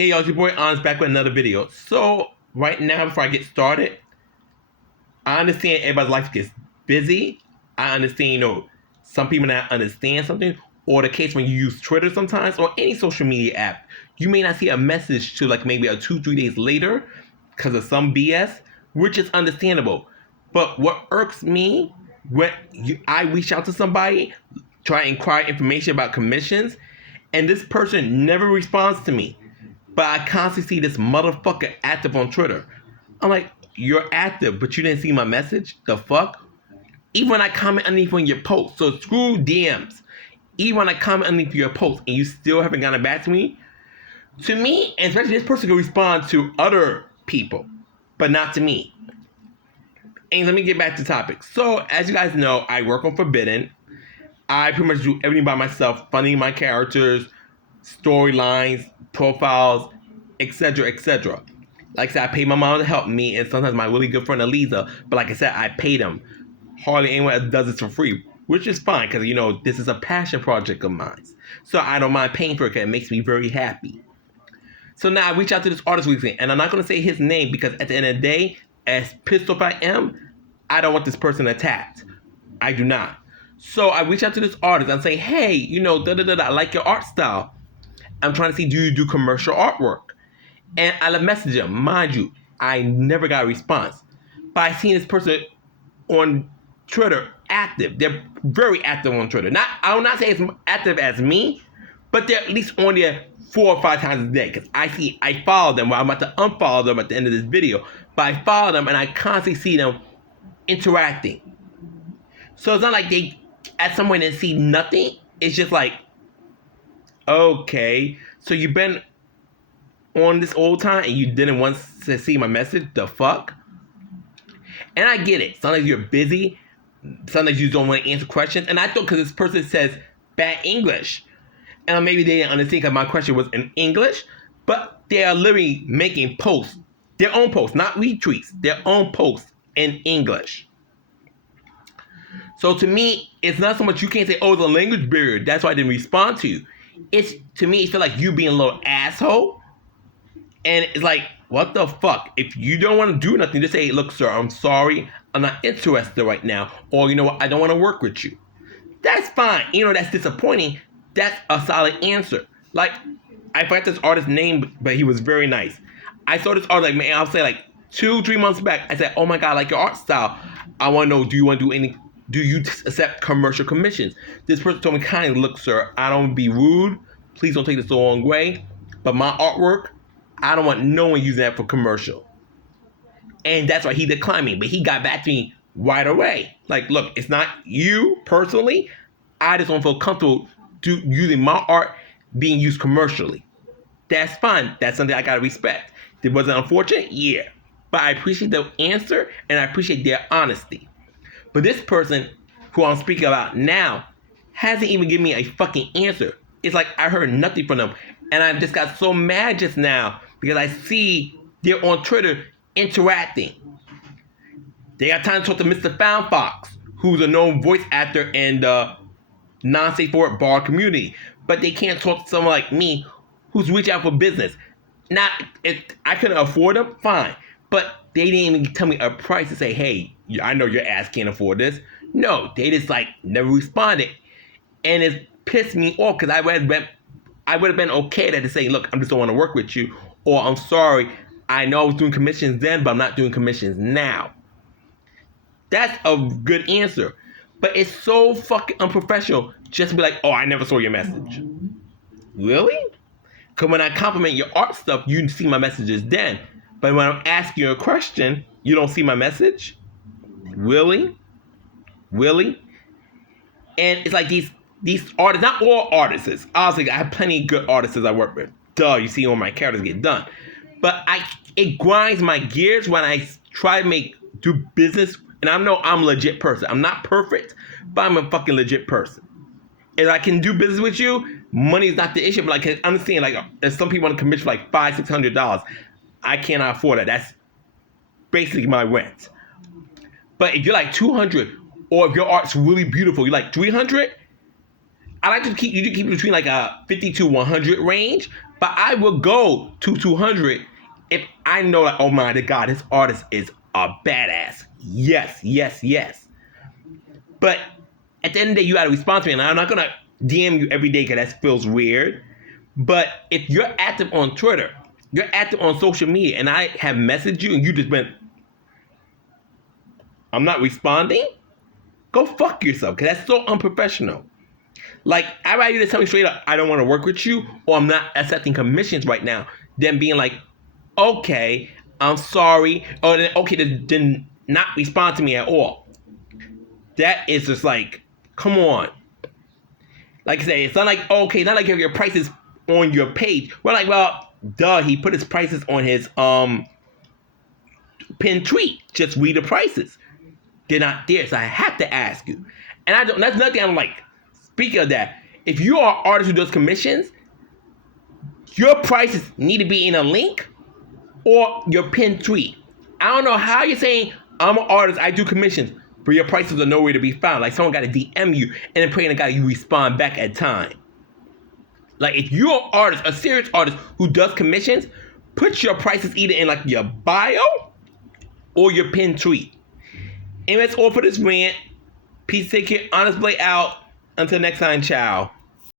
Hey y'all, it's your boy Onyxe back with another video. So, right now before I get started, I understand everybody's life gets busy. I understand, some people not understand something, or the case when you use Twitter sometimes, or any social media app, you may not see a message till like maybe 2-3 days later because of some BS, which is understandable. But what irks me, when I reach out to somebody, try to inquire information about commissions, and this person never responds to me. But I constantly see this motherfucker active on Twitter. I'm like, you're active, but you didn't see my message? The fuck? Even when I comment underneath on your post, so screw DMs. Even when I comment underneath your post and you still haven't gotten back to me, and especially this person can respond to other people, but not to me. And let me get back to the topic. So, as you guys know, I work on Forbidden. I pretty much do everything by myself, funding my characters, storylines, profiles, etc., etc. Like I said, I pay my mom to help me, and sometimes my really good friend Eliza. But like I said, I pay them. Hardly anyone else does this for free, which is fine because this is a passion project of mine. So I don't mind paying for it because it makes me very happy. So now I reach out to this artist recently, and I'm not going to say his name because at the end of the day, as pissed off I am, I don't want this person attacked. I do not. So I reach out to this artist and say, hey, I like your art style. I'm trying to see, do you do commercial artwork? And I message him. Mind you, I never got a response. But I seen this person on Twitter active. They're very active on Twitter. I will not say as active as me, but they're at least on there 4 or 5 times a day. Because I follow them. Well, I'm about to unfollow them at the end of this video. But I follow them and I constantly see them interacting. So it's not like they at some point and see nothing. It's just like, okay, so you've been on this old time and you didn't want to see my message? The fuck? And I get it. Sometimes you're busy. Sometimes you don't want to answer questions. And I thought because this person says bad English. And maybe they didn't understand because my question was in English. But they are literally making posts. Their own posts, not retweets. Their own posts in English. So to me, it's not so much you can't say, oh, the language barrier. That's why I didn't respond to you. To me, it feels like you being a little asshole. And it's like, what the fuck? If you don't want to do nothing, just say, look, sir, I'm sorry. I'm not interested right now. Or, you know what? I don't want to work with you. That's fine. That's disappointing. That's a solid answer. Like, I forgot this artist's name, but he was very nice. I saw this artist, I'll say 2-3 months back. I said, oh my God, I like your art style. I want to know, do you accept commercial commissions? This person told me kindly, look, sir, I don't be rude. Please don't take this the wrong way. But my artwork, I don't want no one using that for commercial. And that's why he declined me. But he got back to me right away. Like, look, it's not you personally. I just don't feel comfortable using my art being used commercially. That's fine. That's something I got to respect. Was it unfortunate? Yeah. But I appreciate the answer and I appreciate their honesty. But this person who I'm speaking about now hasn't even given me a fucking answer. It's like I heard nothing from them. And I just got so mad just now because I see they're on Twitter interacting. They got time to talk to Mr. Found Fox, who's a known voice actor in the non-safe for work bar community. But they can't talk to someone like me who's reaching out for business. Not if I couldn't afford them, fine. But they didn't even tell me a price to say, hey, I know your ass can't afford this. No, they just never responded. And it pissed me off because I would have been okay to say, look, I just don't want to work with you. Or I'm sorry, I know I was doing commissions then, but I'm not doing commissions now. That's a good answer. But it's so fucking unprofessional just to be like, oh, I never saw your message. Really? Because when I compliment your art stuff, you see my messages then. But when I'm asking you a question, you don't see my message? Really? Really? And it's like these artists, not all artists. Obviously, I have plenty of good artists I work with. Duh, you see all my characters get done. But it grinds my gears when I try to do business. And I know I'm a legit person. I'm not perfect, but I'm a fucking legit person. If I can do business with you, money is not the issue. But I can understand, if some people want to commission for $500-$600, I cannot afford that. That's basically my rent. But if you're $200, or if your art's really beautiful, you're $300, I like to keep it between a 50 to 100 range. But I will go to 200 if I know that, oh my God, this artist is a badass. Yes, yes, yes. But at the end of the day, you got to respond to me. And I'm not going to DM you every day because that feels weird. But if you're active on Twitter, you're active on social media, and I have messaged you and you just went, I'm not responding, go fuck yourself, because that's so unprofessional. Like, I'd rather you just tell me straight up, I don't want to work with you, or I'm not accepting commissions right now, than being like, okay, I'm sorry, or then, okay, then not respond to me at all. That is just like, come on. Like I say, it's not like, okay, not like you have your prices on your page. We're like, well, duh, he put his prices on his pinned tweet. Just read the prices. They're not there, so I have to ask you. And I don't. That's nothing. I'm like. Speaking of that, if you are an artist who does commissions, your prices need to be in a link or your pinned tweet. I don't know how you're saying I'm an artist, I do commissions, but your prices are nowhere to be found. Like someone got to DM you and then praying to God you respond back at time. Like if you're an artist, a serious artist who does commissions, put your prices either in like your bio or your pinned tweet. And that's all for this rant. Peace, take care, honest blade out. Until next time, ciao.